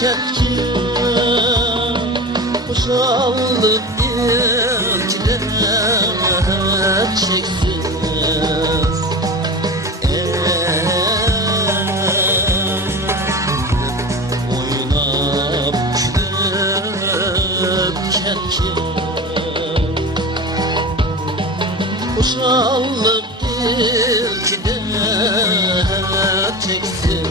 kepki Boşaldık içine çeksin Oynap gülüp kepki Boşaldık içine çeksin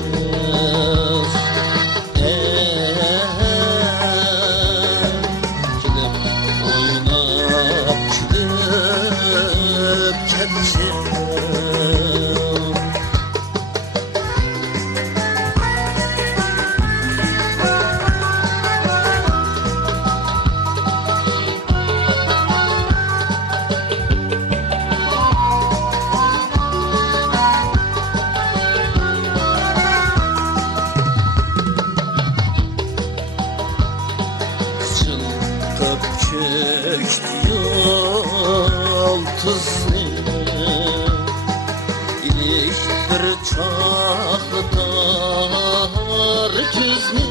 Çöktü yoltuzni İliktir çağıtar tüzni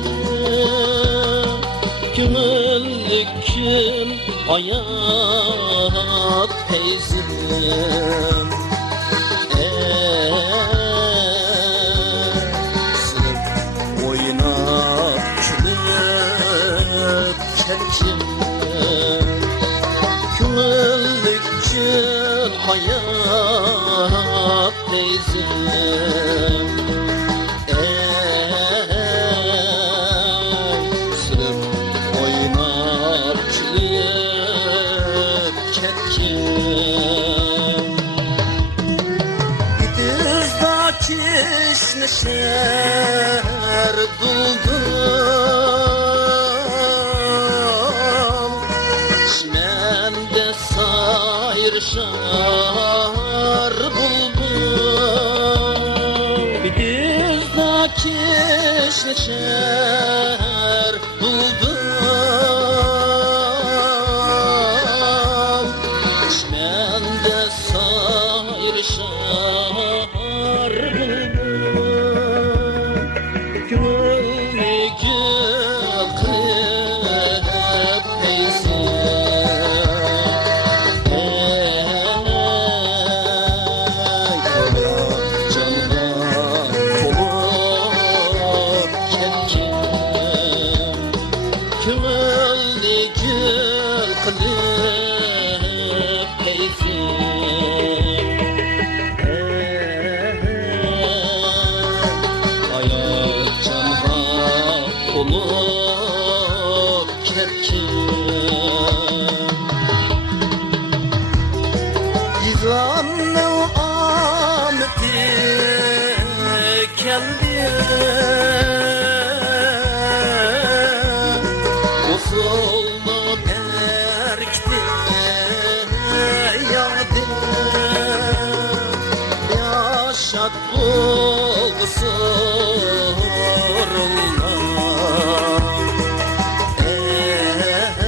Kümüllük küm hayat peyzin Sınıp oynap külüp çerkim Kümüllükçün hayat teyzem Sırıp oynar külüp ketkim Gidizdaki neşer duldum Çimende sayrışar bulbul Bir düzdaki neşer buldum Çimende sayrışar bulbul Gül gül kırıp Kümüllü gül kılıp keyfim Hayat canha olup kepkim İzanlı ameti kendi Usullu berkti yadı Yaşat buldu sorunla Gidip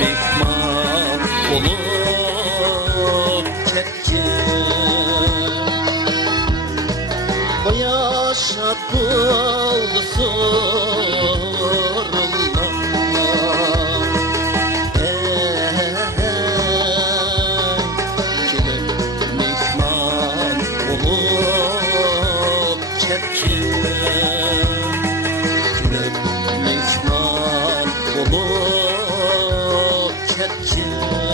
mihman olup ketkim O yaşat buldu sorunla Gidip mihman olup ketkim Gidip mihman olup ketkim